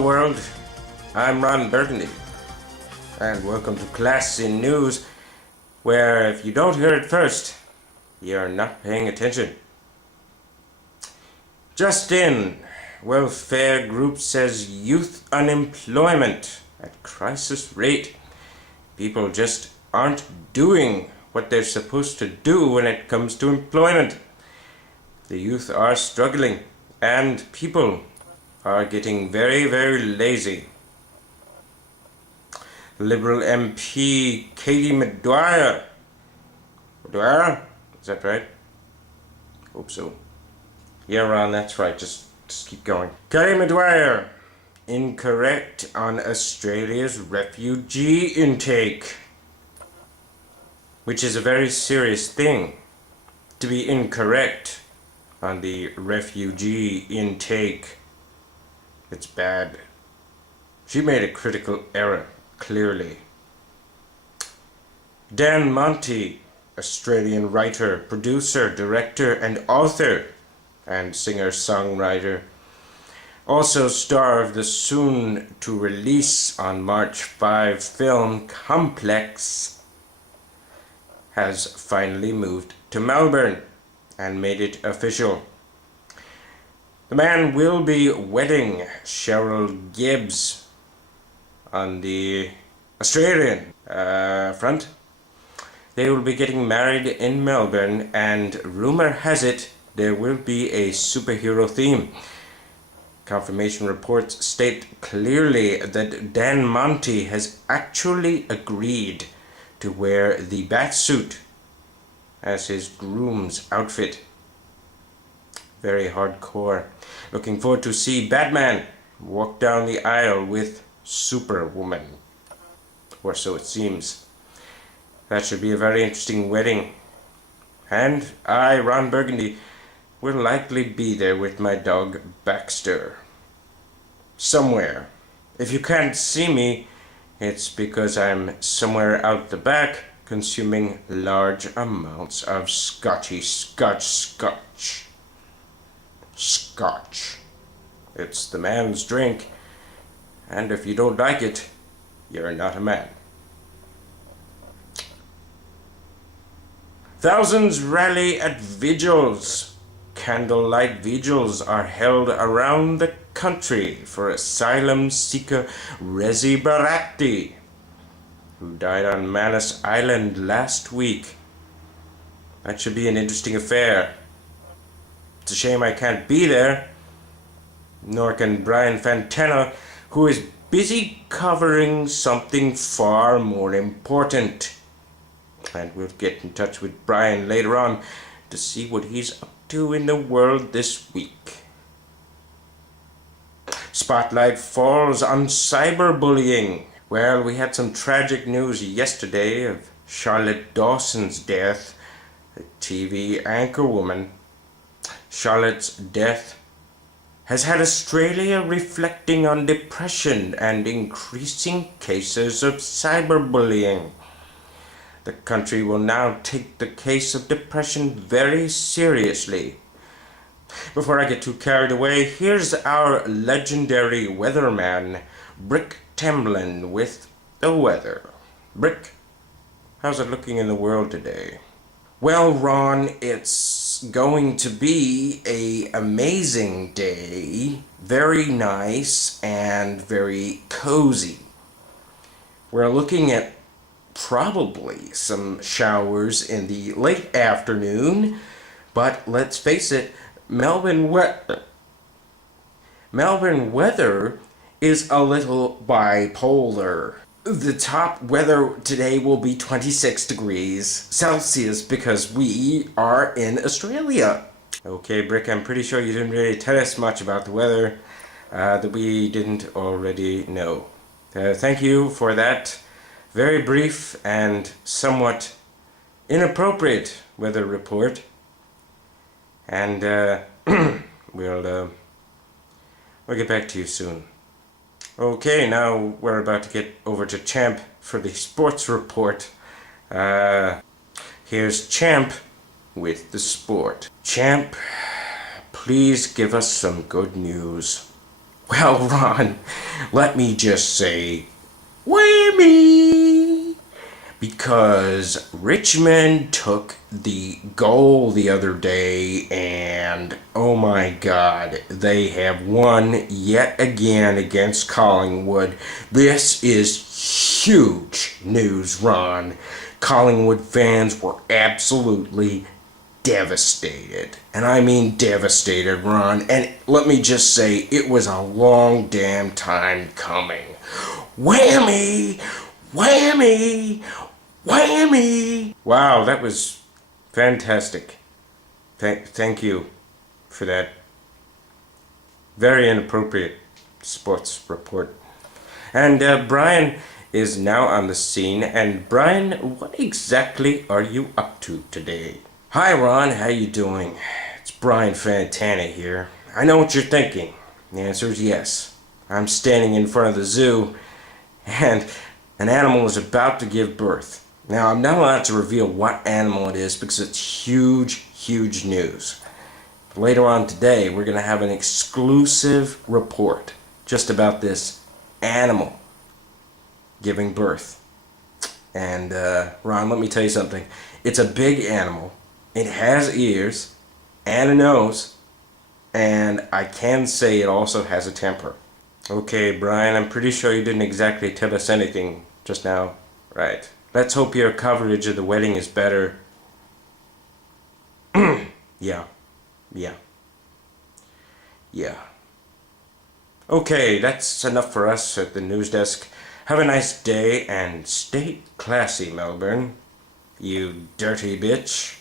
Hello world, I'm Ron Burgundy, and welcome to Class in News, where if you don't hear it first, you're not paying attention. Just in, welfare group says youth unemployment at crisis rate. People just aren't doing what they're supposed to do when it comes to employment. The youth are struggling, and people are getting very, very lazy. Liberal MP Katie Maguire. Maguire? Is that right? Hope so. Yeah, Ron, that's right. Just keep going. Katie Maguire. Incorrect on Australia's refugee intake. Which is a very serious thing. To be incorrect on the refugee intake. It's bad. She made a critical error, clearly. Dan Monty, Australian writer, producer, director, and author, and singer-songwriter, also star of the soon-to-release on March 5 film Complex, has finally moved to Melbourne and made it official. The man will be wedding Cheryl Gibbs on the Australian front. They will be getting married in Melbourne, and rumor has it there will be a superhero theme. Confirmation reports state clearly that Dan Monty has actually agreed to wear the Batsuit as his groom's outfit. Very hardcore. Looking forward to see Batman walk down the aisle with Superwoman. Or so it seems. That should be a very interesting wedding. And I, Ron Burgundy, will likely be there with my dog Baxter. Somewhere. If you can't see me, it's because I'm somewhere out the back consuming large amounts of Scotch. It's the man's drink, and if you don't like it, you're not a man. Thousands rally at vigils. Candlelight vigils are held around the country for asylum seeker Rezi Baratti, who died on Manus Island last week. That should be an interesting affair. It's a shame I can't be there, nor can Brian Fantana, who is busy covering something far more important. And we'll get in touch with Brian later on to see what he's up to in the world this week. Spotlight falls on cyberbullying. Well, we had some tragic news yesterday of Charlotte Dawson's death, the TV anchorwoman. Charlotte's death has had Australia reflecting on depression and increasing cases of cyberbullying. The country will now take the case of depression very seriously. Before I get too carried away, here's our legendary weatherman, Brick Temblin, with the weather. Brick, how's it looking in the world today? Well, Ron, it's going to be an amazing day, very nice and very cozy. We're looking at probably some showers in the late afternoon, but let's face it, Melbourne weather is a little bipolar. The top weather today will be 26 degrees Celsius because we are in Australia. Okay, Brick, I'm pretty sure you didn't really tell us much about the weather that we didn't already know. Thank you for that very brief and somewhat inappropriate weather report. And we'll get back to you soon. Okay, now we're about to get over to Champ for the sports report. Here's Champ with the sport. Champ, please give us some good news. Well, Ron, let me just say, whammy! Because Richmond took the goal the other day, and oh my God, they have won yet again against Collingwood. This is huge news, Ron. Collingwood fans were absolutely devastated. And I mean devastated, Ron. And let me just say, it was a long damn time coming. Whammy! Whammy! Whammy! Wow, that was fantastic. Thank you for that very inappropriate sports report. And Brian is now on the scene. And Brian, what exactly are you up to today? Hi Ron, how you doing? It's Brian Fantana here. I know what you're thinking. The answer is yes. I'm standing in front of the zoo, and an animal is about to give birth. Now, I'm not allowed to reveal what animal it is because it's huge, huge news. Later on today, we're going to have an exclusive report just about this animal giving birth. And Ron, let me tell you something. It's a big animal. It has ears and a nose, and I can say it also has a temper. Okay, Brian, I'm pretty sure you didn't exactly tell us anything just now. Right. Let's hope your coverage of the wedding is better. Yeah. Okay, that's enough for us at the news desk. Have a nice day and stay classy, Melbourne. You dirty bitch.